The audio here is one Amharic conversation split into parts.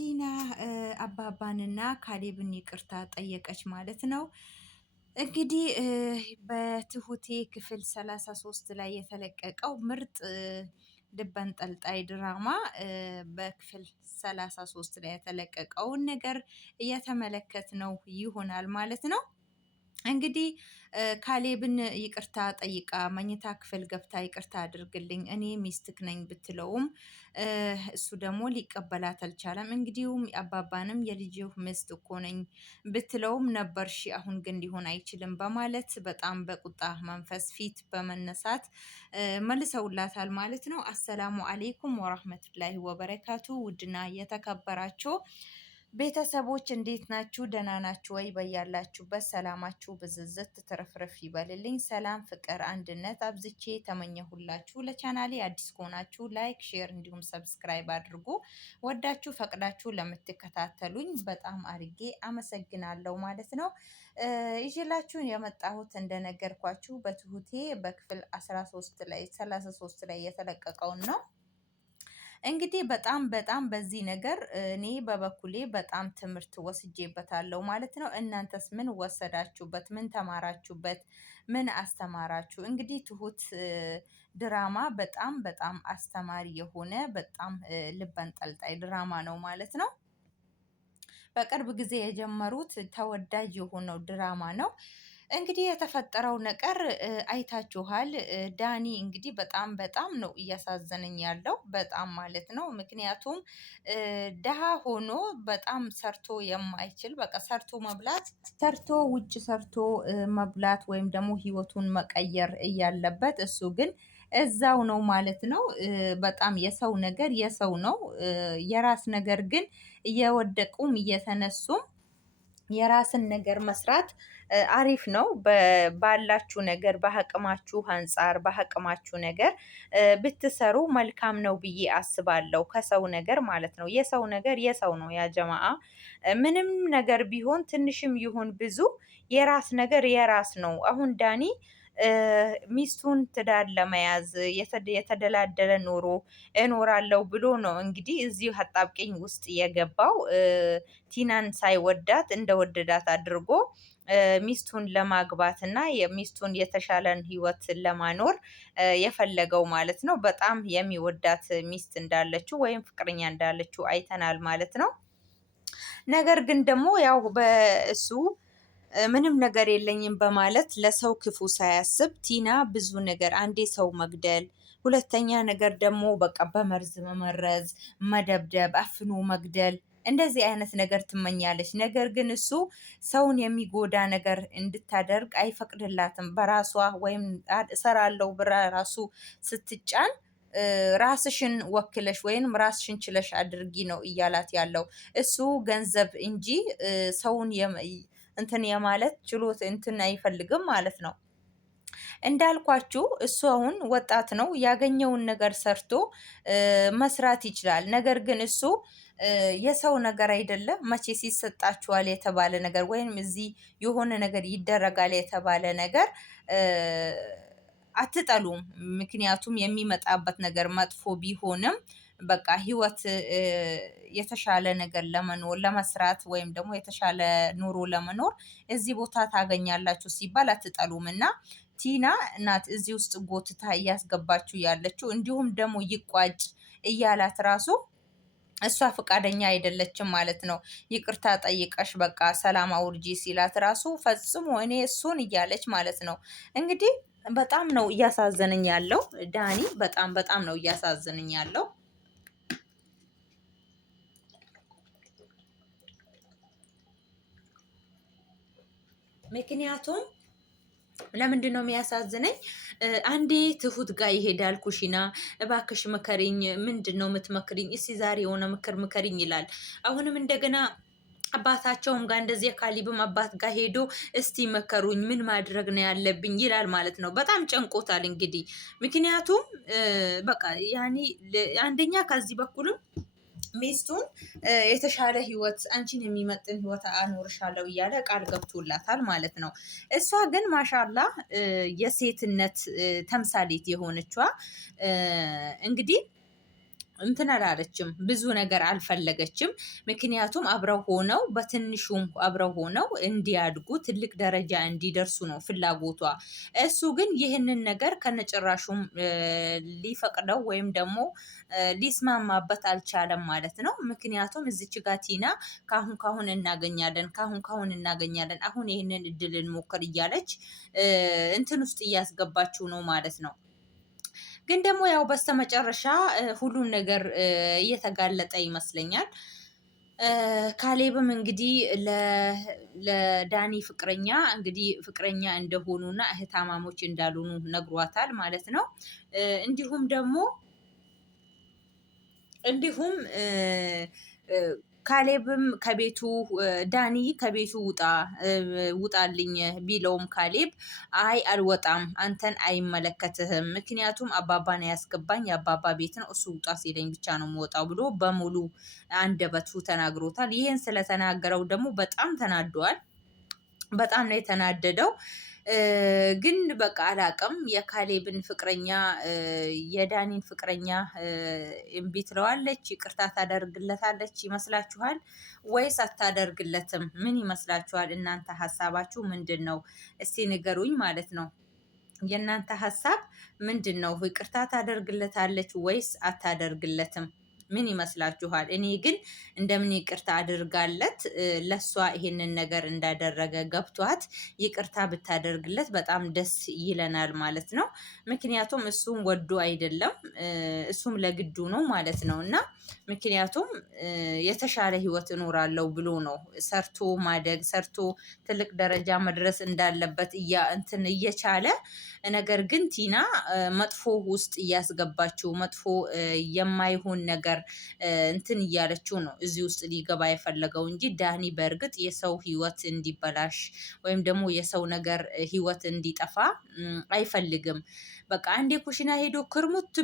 ቲና አባባንና ካሌብን ይቅርታ ጠየቀች ማለት ነው። እንግዲህ በትሁቴ ክፍል 33 ላይ የተለቀቀው ምርጥ ልብ አንጠልጣይ ድራማ በክፍል 33 ላይ የተለቀቀውን ነገር እየተመለከትነው ይሆናል ማለት ነው። እንግዲህ ካሌብን ይቅርታ ጠይቃ መኝታ ክፍል ገብታ ይቅርታ አድርግልኝ እኔ ሚስትክ ነኝ ብትለውም እሱ ደግሞ ሊቀበላት አልቻለም። እንግዲሁም አባባንም የልጅህ ሚስት እኮ ነኝ ብትለውም ነበር እሺ አሁን ግን ሊሆን አይችልም በማለት በጣም በቁጣ መንፈስ ፊት በመነሳት መልሰውላታል ማለት ነው። አሰላሙ አሌይኩም ወራህመቱላሂ ወበረካቱ። ውድና የተከበራችሁ ቤተሰቦች እንዴት ናችሁ? ደህና ናችሁ ወይ? በያላችሁበት ሰላማችሁ ብዝዝት ትርፍርፍ ይበልልኝ። ሰላም፣ ፍቅር፣ አንድነት አብዝቼ ተመኘሁላችሁ። ለቻናሌ አዲስ ከሆናችሁ ላይክ፣ ሼር እንዲሁም ሰብስክራይብ አድርጉ። ወዳችሁ ፈቅዳችሁ ለምትከታተሉኝ በጣም አርጌ አመሰግናለሁ ማለት ነው። ይዤላችሁን የመጣሁት እንደነገርኳችሁ በትሁቴ በክፍል 33 ላይ የተለቀቀውን ነው። እንግዲህ በጣም በዚህ ነገር እኔ በበኩሌ በጣም ትምህርት ወስጄበታለሁ ማለት ነው። እናንተስ ምን ወሰዳችሁበት? ምን ተማራችሁበት? ምን አስተማራችሁ? እንግዲህ ትሁት ድራማ በጣም አስተማሪ የሆነ በጣም ልብ አንጠልጣይ ድራማ ነው ማለት ነው። በቅርብ ጊዜ የጀመሩት ተወዳጅ የሆነው ድራማ ነው። እንግዲህ የተፈጠረው ነገር አይታችኋል። ዳኒ እንግዲህ በጣም ነው እያሳዘነኝ ያለው በጣም ማለት ነው። ምክንያቱም ደሃ ሆኖ በጣም ሰርቶ የማይችል በቃ ሰርቶ ውጭ ሰርቶ መብላት ወይም ደግሞ ህይወቱን መቀየር እያለበት እሱ ግን እዛው ነው ማለት ነው። በጣም የሰው ነገር የሰው ነው። የራስ ነገር ግን እየወደቁም እየተነሱም የራስን ነገር መስራት አሪፍ ነው። ባላችሁ ነገር በአቅማችሁ አንፃር በአቅማችሁ ነገር ብትሰሩ መልካም ነው ብዬ አስባለሁ። ከሰው ነገር ማለት ነው። የሰው ነገር የሰው ነው። ያ ጀማአ ምንም ነገር ቢሆን ትንሽም ይሁን ብዙ የራስ ነገር የራስ ነው። አሁን ዳኒ ሚስቱን ትዳር ለመያዝ የተደላደለ ኑሮ እኖራለሁ ብሎ ነው እንግዲህ እዚሁ አጣብቂኝ ውስጥ የገባው። ቲናን ሳይወዳት እንደወደዳት አድርጎ ሚስቱን ለማግባት እና የሚስቱን የተሻለን ህይወት ለማኖር የፈለገው ማለት ነው። በጣም የሚወዳት ሚስት እንዳለችው ወይም ፍቅረኛ እንዳለችው አይተናል ማለት ነው። ነገር ግን ደግሞ ያው በእሱ ምንም ነገር የለኝም በማለት ለሰው ክፉ ሳያስብ ቲና ብዙ ነገር አንዴ ሰው መግደል፣ ሁለተኛ ነገር ደግሞ በቃ በመርዝ መመረዝ፣ መደብደብ፣ አፍኖ መግደል እንደዚህ አይነት ነገር ትመኛለች። ነገር ግን እሱ ሰውን የሚጎዳ ነገር እንድታደርግ አይፈቅድላትም። በራሷ ወይም እሰራለሁ ብራ ራሱ ስትጫን ራስሽን ወክለሽ ወይም ራስሽን ችለሽ አድርጊ ነው እያላት ያለው። እሱ ገንዘብ እንጂ ሰውን እንትን የማለት ችሎት እንትን አይፈልግም ማለት ነው። እንዳልኳችሁ እሱ አሁን ወጣት ነው። ያገኘውን ነገር ሰርቶ መስራት ይችላል። ነገር ግን እሱ የሰው ነገር አይደለም መቼ ሲሰጣችኋል የተባለ ነገር ወይም እዚህ የሆነ ነገር ይደረጋል የተባለ ነገር አትጠሉም። ምክንያቱም የሚመጣበት ነገር መጥፎ ቢሆንም በቃ ህይወት የተሻለ ነገር ለመኖር ለመስራት ወይም ደግሞ የተሻለ ኑሮ ለመኖር እዚህ ቦታ ታገኛላችሁ ሲባል አትጠሉም። እና ቲና እናት እዚህ ውስጥ ጎትታ እያስገባችሁ ያለችው እንዲሁም ደግሞ ይቋጭ እያላት ራሱ እሷ ፈቃደኛ አይደለችም ማለት ነው። ይቅርታ ጠይቀሽ በቃ ሰላም አውርጂ ሲላት ራሱ ፈጽሞ እኔ እሱን እያለች ማለት ነው። እንግዲህ በጣም ነው እያሳዘነኝ ያለው ዳኒ በጣም ነው እያሳዘነኝ ያለው። ምክንያቱም ለምንድን ነው የሚያሳዝነኝ? አንዴ ትሁት ጋር ይሄዳል ኩሽና፣ እባክሽ ምከሪኝ፣ ምንድን ነው የምትመክሪኝ? እስቲ ዛሬ የሆነ ምክር ምከሪኝ ይላል። አሁንም እንደገና አባታቸውም ጋር እንደዚህ የካሊብም አባት ጋር ሄዶ እስቲ መከሩኝ፣ ምን ማድረግ ነው ያለብኝ ይላል ማለት ነው። በጣም ጨንቆታል እንግዲህ ምክንያቱም በቃ ያኔ አንደኛ ከዚህ በኩልም ሚስቱን የተሻለ ህይወት አንቺን የሚመጥን ህይወት አኖርሻለሁ እያለ ቃል ገብቶላታል ማለት ነው። እሷ ግን ማሻላ የሴትነት ተምሳሌት የሆነችዋ እንግዲህ እንትን አላለችም፣ ብዙ ነገር አልፈለገችም። ምክንያቱም አብረው ሆነው በትንሹም አብረው ሆነው እንዲያድጉ ትልቅ ደረጃ እንዲደርሱ ነው ፍላጎቷ። እሱ ግን ይህንን ነገር ከነጭራሹም ሊፈቅደው ወይም ደግሞ ሊስማማበት አልቻለም ማለት ነው። ምክንያቱም እዚች ጋ ቲና ካሁን ካሁን እናገኛለን፣ ካሁን ካሁን እናገኛለን፣ አሁን ይህንን እድል እንሞክር እያለች እንትን ውስጥ እያስገባችው ነው ማለት ነው። ግን ደግሞ ያው በስተመጨረሻ ሁሉም ነገር እየተጋለጠ ይመስለኛል። ካሌብም እንግዲህ ለዳኒ ፍቅረኛ እንግዲህ ፍቅረኛ እንደሆኑና እህታማሞች እንዳልሆኑ ነግሯታል ማለት ነው። እንዲሁም ካሌብም ከቤቱ ዳኒ ከቤቱ ውጣልኝ ቢለውም ካሌብ አይ አልወጣም፣ አንተን አይመለከትህም፣ ምክንያቱም አባባን ያስገባኝ የአባባ ቤት ነው፣ እሱ ውጣ ሲለኝ ብቻ ነው የምወጣው ብሎ በሙሉ አንደበቱ ተናግሮታል። ይህን ስለተናገረው ደግሞ በጣም ተናዷል። በጣም ነው የተናደደው። ግን በቃ አላቅም የካሌብን ፍቅረኛ የዳኒን ፍቅረኛ እምቢ ትለዋለች፣ ይቅርታ ታደርግለታለች ይመስላችኋል ወይስ አታደርግለትም? ምን ይመስላችኋል? እናንተ ሀሳባችሁ ምንድን ነው? እስቲ ንገሩኝ ማለት ነው። የእናንተ ሀሳብ ምንድን ነው? ይቅርታ ታደርግለታለች ወይስ አታደርግለትም? ምን ይመስላችኋል? እኔ ግን እንደምን ይቅርታ አድርጋለት ለሷ ይሄንን ነገር እንዳደረገ ገብቷት ይቅርታ ብታደርግለት በጣም ደስ ይለናል ማለት ነው። ምክንያቱም እሱም ወዶ አይደለም፣ እሱም ለግዱ ነው ማለት ነው። እና ምክንያቱም የተሻለ ህይወት እኖራለሁ ብሎ ነው ሰርቶ ማደግ ሰርቶ ትልቅ ደረጃ መድረስ እንዳለበት እንትን እየቻለ ነገር ግን ቲና መጥፎ ውስጥ እያስገባችው መጥፎ የማይሆን ነገር እንትን እያለችው ነው እዚህ ውስጥ ሊገባ የፈለገው እንጂ ዳኒ በእርግጥ የሰው ህይወት እንዲበላሽ ወይም ደግሞ የሰው ነገር ህይወት እንዲጠፋ አይፈልግም። በቃ አንዴ ኩሽና ሄዶ ኩርሙት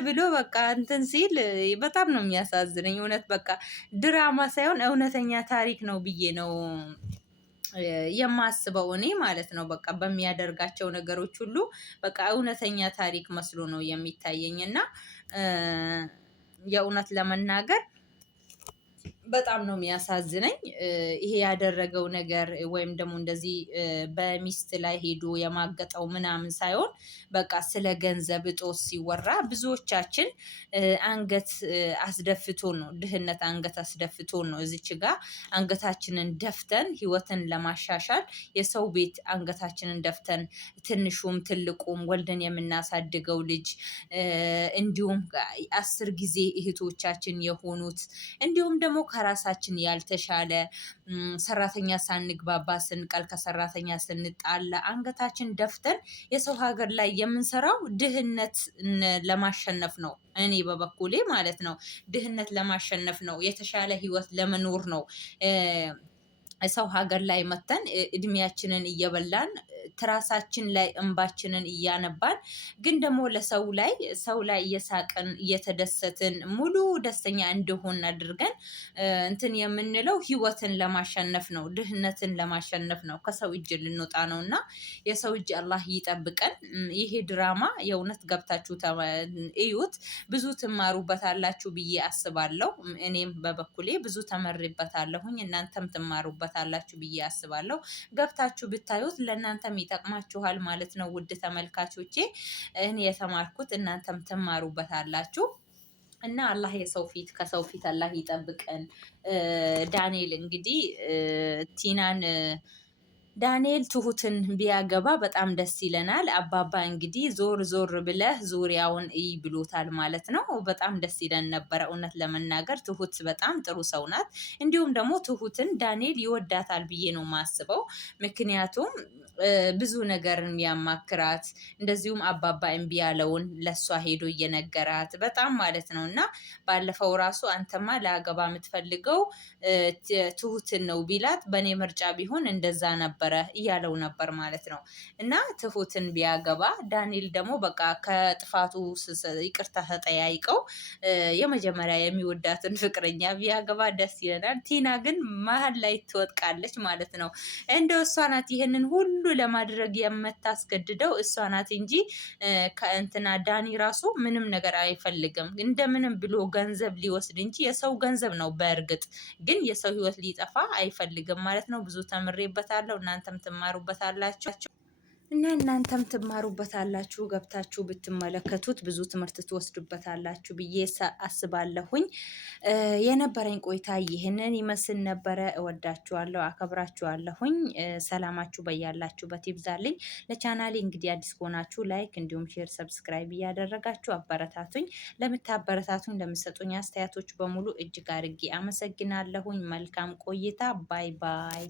ብሎ በቃ እንትን ሲል በጣም ነው የሚያሳዝነኝ። እውነት በቃ ድራማ ሳይሆን እውነተኛ ታሪክ ነው ብዬ ነው የማስበው እኔ ማለት ነው። በቃ በሚያደርጋቸው ነገሮች ሁሉ በቃ እውነተኛ ታሪክ መስሎ ነው የሚታየኝ እና የእውነት ለመናገር በጣም ነው የሚያሳዝነኝ። ይሄ ያደረገው ነገር ወይም ደግሞ እንደዚህ በሚስት ላይ ሄዶ የማገጠው ምናምን ሳይሆን በቃ ስለ ገንዘብ እጦት ሲወራ ብዙዎቻችን አንገት አስደፍቶን ነው፣ ድህነት አንገት አስደፍቶን ነው እዚች ጋ አንገታችንን ደፍተን ህይወትን ለማሻሻል የሰው ቤት አንገታችንን ደፍተን ትንሹም ትልቁም ወልደን የምናሳድገው ልጅ እንዲሁም 10 ጊዜ እህቶቻችን የሆኑት እንዲሁም ደግሞ ከራሳችን ያልተሻለ ሰራተኛ ሳንግባባ ስንቀል ከሰራተኛ ስንጣላ አንገታችን ደፍተን የሰው ሀገር ላይ የምንሰራው ድህነት ለማሸነፍ ነው። እኔ በበኩሌ ማለት ነው ድህነት ለማሸነፍ ነው፣ የተሻለ ህይወት ለመኖር ነው። ሰው ሀገር ላይ መተን እድሜያችንን እየበላን ትራሳችን ላይ እንባችንን እያነባን ግን ደግሞ ሰው ላይ እየሳቅን እየተደሰትን ሙሉ ደስተኛ እንደሆን አድርገን እንትን የምንለው ህይወትን ለማሸነፍ ነው፣ ድህነትን ለማሸነፍ ነው፣ ከሰው እጅ ልንወጣ ነው። እና የሰው እጅ አላህ ይጠብቀን። ይሄ ድራማ የእውነት ገብታችሁ እዩት፣ ብዙ ትማሩበታላችሁ ብዬ አስባለሁ። እኔም በበኩሌ ብዙ ተመሪበታለሁኝ፣ እናንተም ትማሩበታላችሁ ብዬ አስባለሁ። ገብታችሁ ብታዩት ለእናንተም ይጠቅማችኋል ማለት ነው። ውድ ተመልካቾቼ እኔ የተማርኩት እናንተም ትማሩበታላችሁ። እና አላህ የሰው ፊት ከሰው ፊት አላህ ይጠብቀን። ዳንኤል እንግዲህ ዳንኤል ትሁትን ቢያገባ በጣም ደስ ይለናል። አባባ እንግዲህ ዞር ዞር ብለህ ዙሪያውን እይ ብሎታል ማለት ነው። በጣም ደስ ይለን ነበረ እውነት ለመናገር ትሁት በጣም ጥሩ ሰው ናት። እንዲሁም ደግሞ ትሁትን ዳንኤል ይወዳታል ብዬ ነው የማስበው። ምክንያቱም ብዙ ነገርን ያማክራት እንደዚሁም አባባ እምቢ ያለውን ለሷ ሄዶ እየነገራት በጣም ማለት ነው። እና ባለፈው ራሱ አንተማ ለአገባ የምትፈልገው ትሁትን ነው ቢላት በእኔ ምርጫ ቢሆን እንደዛ ነበር ነበረ እያለው ነበር ማለት ነው። እና ትሁትን ቢያገባ ዳንኤል ደግሞ በቃ ከጥፋቱ ይቅርታ ተጠያይቀው የመጀመሪያ የሚወዳትን ፍቅረኛ ቢያገባ ደስ ይለናል። ቲና ግን መሀል ላይ ትወጥቃለች ማለት ነው። እንደው እሷ ናት ይህንን ሁሉ ለማድረግ የምታስገድደው እሷ ናት እንጂ ከእንትና ዳኒ ራሱ ምንም ነገር አይፈልግም። እንደምንም ብሎ ገንዘብ ሊወስድ እንጂ የሰው ገንዘብ ነው። በእርግጥ ግን የሰው ሕይወት ሊጠፋ አይፈልግም ማለት ነው። ብዙ ተምሬበታለሁ። እናንተም ትማሩበታላችሁ እና እናንተም ትማሩበታላችሁ። ገብታችሁ ብትመለከቱት ብዙ ትምህርት ትወስዱበታላችሁ ብዬ አስባለሁኝ። የነበረኝ ቆይታ ይህንን ይመስል ነበረ። እወዳችኋለሁ፣ አከብራችኋለሁኝ። ሰላማችሁ በያላችሁበት ይብዛልኝ። ለቻናሌ እንግዲህ አዲስ ከሆናችሁ ላይክ እንዲሁም ሼር፣ ሰብስክራይብ እያደረጋችሁ አበረታቱኝ። ለምታበረታቱኝ ለምሰጡኝ አስተያየቶች በሙሉ እጅግ አድርጌ አመሰግናለሁኝ። መልካም ቆይታ። ባይ ባይ።